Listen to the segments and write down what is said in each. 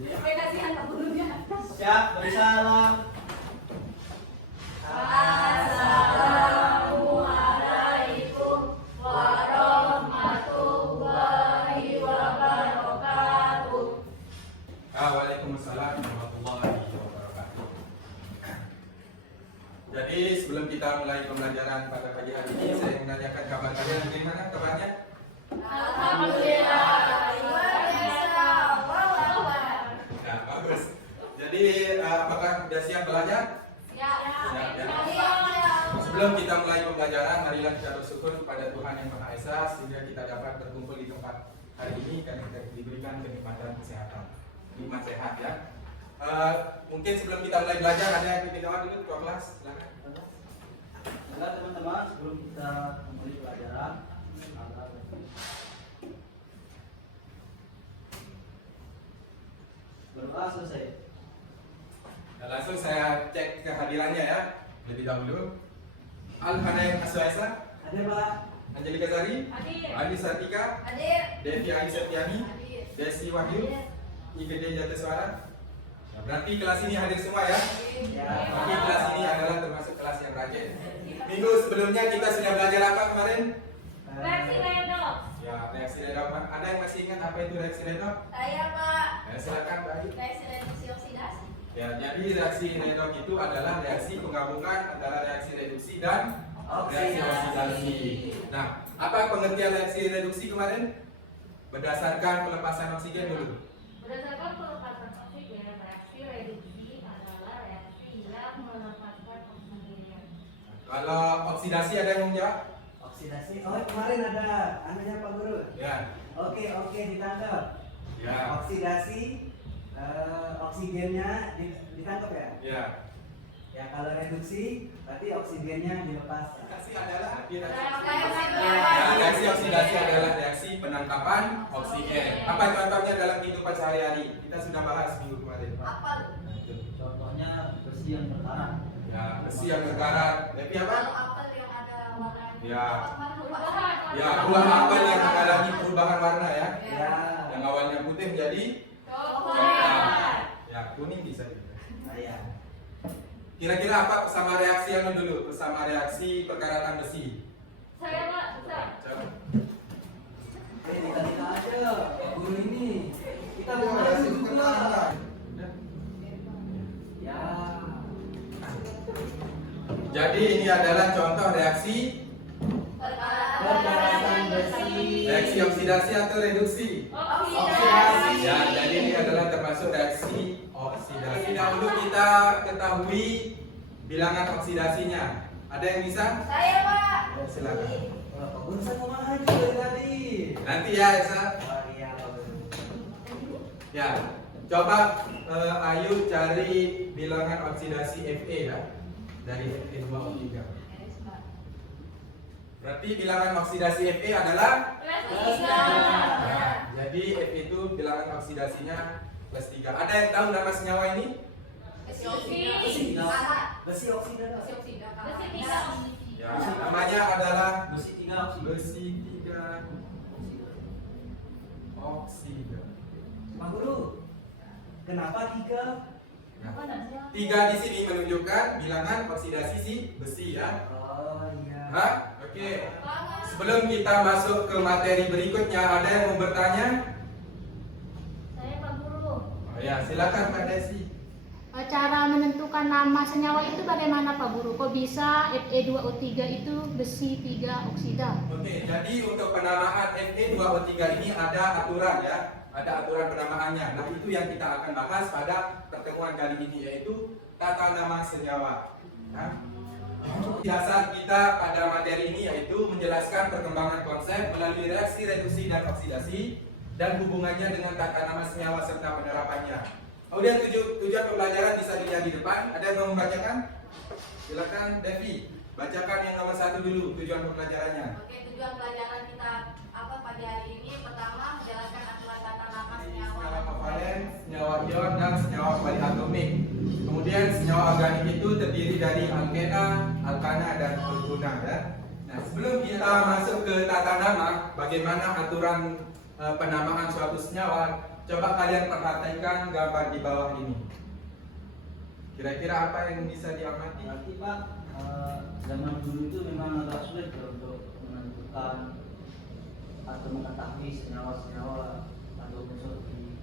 Siap, bersalam. Assalamualaikum warahmatullahi wabarakatuh. Waalaikumsalam warahmatullahi wabarakatuh. Jadi sebelum kita mulai pembelajaran pada pagi hari ini, saya menanyakan kabar kalian. Bagaimana kabarnya? Alhamdulillah, luar biasa. Ya, bagus. Jadi apakah sudah siap belajar? Siap. Siap, ya. Sebelum kita mulai pembelajaran, marilah kita bersyukur kepada Tuhan Yang Maha Esa sehingga kita dapat berkumpul di tempat hari ini karena kita diberikan kenikmatan kesehatan, nikmat sehat ya. Mungkin sebelum kita mulai belajar ada yang ingin jawab dulu ketua kelas, silakan. Baiklah teman-teman, sebelum kita mulai pelajaran, berdoa selesai. Nah, langsung saya cek kehadirannya ya lebih dahulu. Al-Hanayan Aswaisa, Hadir Pak. Angelika Sari, Hadir. Adi Sartika, Hadir. Devi Aisyatiani, Hadir. Desi Wahyu, Igede Jatiswara. Nah, berarti kelas ini hadir semua ya. Tapi kelas ini adalah termasuk kelas yang rajin. Minggu sebelumnya kita sudah belajar apa kemarin? Reaksi redox. Ya, reaksi redox. Ada yang masih ingat apa itu reaksi redox? Saya Pak. Ya, silakan Mbak Ayu. Reaksi reduksi oksidasi. Ya, jadi reaksi redox itu adalah reaksi penggabungan antara reaksi reduksi dan reaksi oksidasi. Nah, apa pengertian reaksi reduksi kemarin? Berdasarkan pelepasan oksigen dulu. Berdasarkan pelepasan oksigen, reaksi reduksi adalah reaksi yang melepaskan oksigen. Kalau oksidasi ada yang mau jawab? Oksidasi. Oh, kemarin ada anunya Pak Guru. Ya. Oke, ditangkap. Ya. Oksidasi, oksigennya ditangkap ya. Ya. Ya, kalau reduksi berarti oksigennya dilepas. Oksidasi adalah reaksi Reaksi oksidasi adalah reaksi penangkapan oksigen. Apa contohnya dalam kehidupan sehari-hari? Kita sudah bahas minggu kemarin. Apa? Contohnya besi yang berkarat. Ya, besi yang berkarat. Tapi apa? Kalau apel yang ada warna Ya. perubahan. Ya, buah apel yang mengalami perubahan warna ya. Ya. Yang awalnya putih menjadi Coklat. ya kuning bisa juga. Saya. Kira-kira apa sama reaksi yang dulu? Bersama reaksi perkaratan besi. Saya Pak, bisa. Coba. Kita aja guru ini. Kita mau Ya, reaksi itu juga. kan. Ya. Jadi ini adalah contoh reaksi Perkaratan besi. reaksi oksidasi atau reduksi. Oksidasi. Ya, jadi ini adalah termasuk reaksi oksidasi. Dahulu kita ketahui bilangan oksidasinya. Ada yang bisa? Saya Pak. Ya, silakan. Pak Guru saya mau aja dari tadi. Nanti ya, Esa. Oh iya, Pak Guru. Ya, coba Ayu cari bilangan oksidasi Fe ya. Dari Fe2O3. Berarti bilangan oksidasi Fe adalah nah, jadi Fe itu bilangan oksidasinya +3. Ada yang tahu nama senyawa ini? Besi oksida. Ya, namanya adalah Besi 3 oksida. besi 3 oksida. Pak Guru, kenapa 3? Nah, 3 di sini menunjukkan bilangan oksidasi si besi ya. Oh iya. Hah? Oke. Sebelum kita masuk ke materi berikutnya, ada yang mau bertanya? Saya Pak Guru. Oh ya, silakan Mbak Desi. Cara menentukan nama senyawa itu bagaimana Pak Guru? Kok bisa Fe2O3 itu besi 3 oksida? Oke, jadi untuk penamaan Fe2O3 ini ada aturan ya. Ada aturan penamaannya. Nah, itu yang kita akan bahas pada pertemuan kali ini, yaitu tata nama senyawa. Nah, dasar kita pada materi ini yaitu menjelaskan perkembangan konsep melalui reaksi reduksi dan oksidasi dan hubungannya dengan tata nama senyawa serta penerapannya. Kemudian tujuan pembelajaran bisa dilihat di depan. Ada yang mau membacakan? Silakan Devi, bacakan yang nomor 1 dulu tujuan pembelajarannya. Oke, tujuan pelajaran kita apa pada hari ini? Pertama, menjelaskan aturan tata nama senyawa. Senyawa kovalen, senyawa ion, dan senyawa poliatomik. Kemudian senyawa organik itu terdiri dari alkena, alkana, dan alkuna ya. Nah, sebelum kita masuk ke tata nama, bagaimana aturan penamaan suatu senyawa, Coba kalian perhatikan gambar di bawah ini. Kira-kira apa yang bisa diamati? Berarti Pak, zaman dulu itu memang agak sulit ya untuk menentukan atau mengetahui senyawa-senyawa atau unsur di.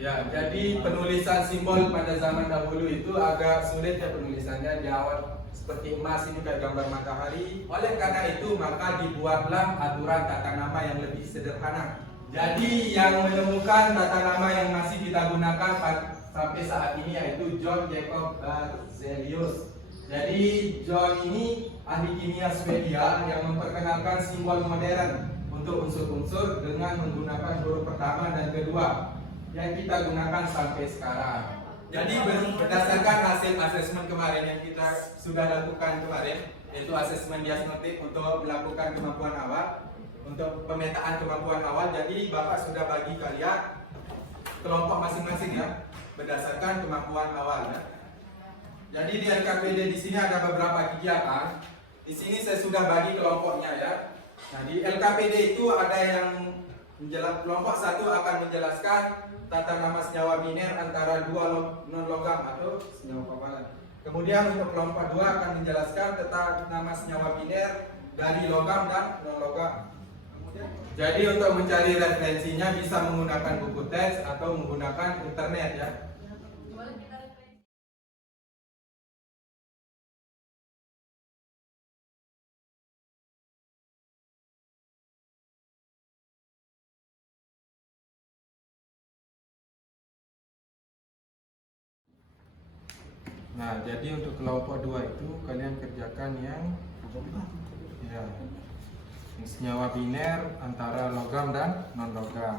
Ya, jadi penulisan simbol pada zaman dahulu itu agak sulit ya penulisannya di awal, seperti emas ini kayak gambar matahari. Oleh karena itu maka dibuatlah aturan tata nama yang lebih sederhana. Jadi yang menemukan tata nama yang masih kita gunakan sampai saat ini yaitu John Jacob Berzelius. Jadi John ini ahli kimia Swedia yang memperkenalkan simbol modern untuk unsur-unsur dengan menggunakan huruf pertama dan kedua yang kita gunakan sampai sekarang. Jadi berdasarkan hasil asesmen kemarin yang kita sudah lakukan kemarin, yaitu asesmen diagnostik untuk melakukan kemampuan awal, untuk pemetaan kemampuan awal. Jadi Bapak sudah bagi kalian kelompok masing-masing ya, berdasarkan kemampuan awal ya. Jadi di LKPD di sini ada beberapa kegiatan. Di sini saya sudah bagi kelompoknya ya. Nah di LKPD itu ada yang kelompok 1 akan menjelaskan tata nama senyawa biner antara dua non logam atau senyawa kovalen. Kemudian untuk kelompok 2 akan menjelaskan tata nama senyawa biner dari logam dan non logam. Jadi untuk mencari referensinya bisa menggunakan buku teks atau menggunakan internet ya. Boleh kita referensi. Nah, jadi untuk kelompok 2 itu kalian kerjakan yang ya, senyawa biner antara logam dan non logam.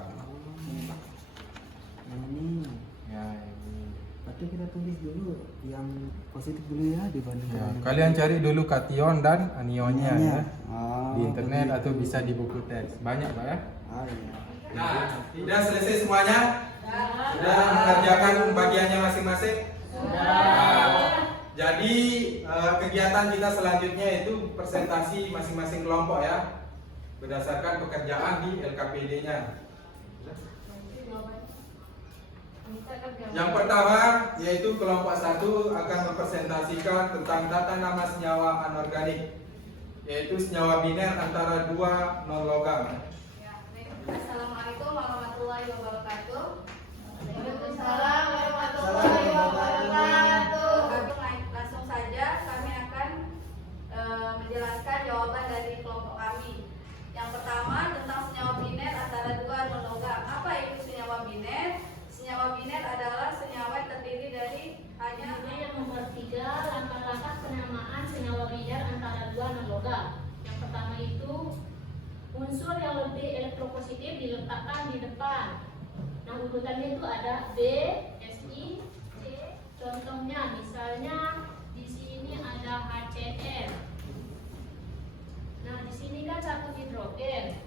Ini. Ya, ini. Berarti kita tulis dulu yang positif dulu ya dibandingkan. Ya, kalian cari dulu kation dan anionnya ya. Oh, Di internet atau bisa di buku teks. Banyak Pak ya. Ah, iya. Nah, sudah selesai semuanya? Sudah mengerjakan bagiannya masing-masing? Nah, jadi kegiatan kita selanjutnya itu presentasi masing-masing kelompok ya, berdasarkan pekerjaan di LKPD-nya. Yang pertama yaitu kelompok 1 akan mempresentasikan tentang tata nama senyawa anorganik, yaitu senyawa biner antara dua non logam. Assalamualaikum warahmatullahi wabarakatuh. Waalaikumsalam warahmatullahi wabarakatuh. Langsung saja kami akan menjelaskan jawaban dari kelompok kami. Yang pertama tentang senyawa biner antara dua non logam. Apa itu senyawa biner? Senyawa biner adalah senyawa yang terdiri dari hanya Yang nomor 3, langkah-langkah penamaan senyawa biner antara dua non logam. Yang pertama itu unsur yang lebih elektropositif diletakkan di depan. Nah urutannya itu ada B, Si, C. Contohnya misalnya di sini ada HCl. Nah di sini kan satu hidrogen.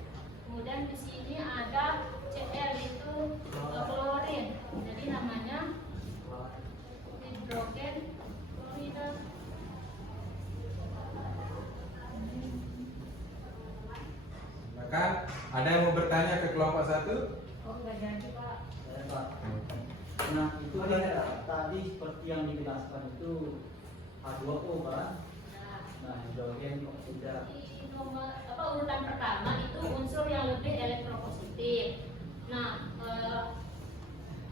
Kemudian di sini ada Cl itu klorin. Jadi namanya hidrogen klorida. Maka ada yang mau bertanya ke kelompok 1? Oh enggak jadi Pak. Pak. Nah, itu kan tadi seperti yang dijelaskan itu H2O kan? Nah, hidrogen oksida. Di nomor urutan pertama itu unsur yang lebih elektropositif. Nah,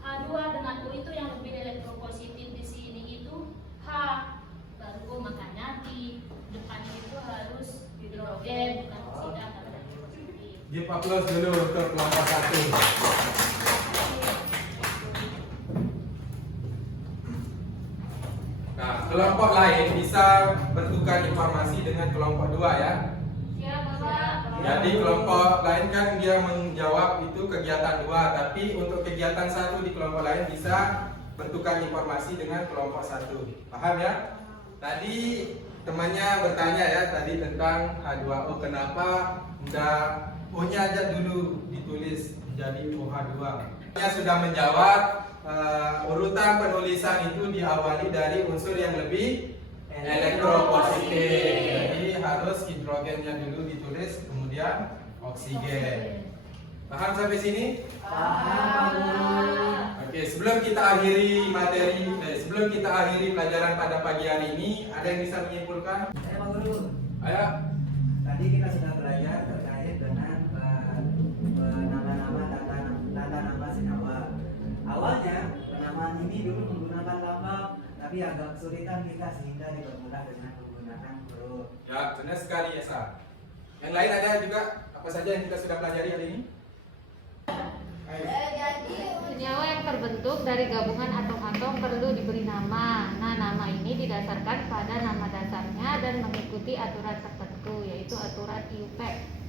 H2 dengan O itu yang lebih elektropositif di sini itu H baru O, makanya di depannya itu harus hidrogen bukan oksida karena elektropositif. Give applause dulu untuk kelompok 1. Nah, kelompok lain bisa bertukar informasi dengan kelompok 2 ya. Ya, Bapak. Jadi kelompok lain kan dia menjawab itu kegiatan 2, tapi untuk kegiatan 1 di kelompok lain bisa bertukar informasi dengan kelompok 1. Paham ya? Tadi temannya bertanya ya tadi tentang H2O, kenapa enggak O-nya aja dulu ditulis jadi OH2. Dia sudah menjawab urutan penulisan itu diawali dari unsur yang lebih elektropositif. Jadi harus hidrogennya dulu ditulis kemudian oksigen. Paham sampai sini? Paham. Oke, sebelum kita akhiri sebelum kita akhiri pelajaran pada pagi hari ini, ada yang bisa menyimpulkan? Saya Pak Guru. Ayo. Tadi kita sudah belajar terkait dengan nama-nama tanda nama senyawa. Awalnya penamaan ini dulu menggunakan lambang, tapi agak kesulitan kita sehingga dipermudah dengan menggunakan huruf. Ya, benar sekali ya, Sa. Yang lain ada juga apa saja yang kita sudah pelajari hari ini? Ayo. Jadi Senyawa yang terbentuk dari gabungan atom-atom perlu diberi nama. Nah, nama ini didasarkan pada nama dasarnya dan mengikuti aturan tertentu, yaitu aturan IUPAC.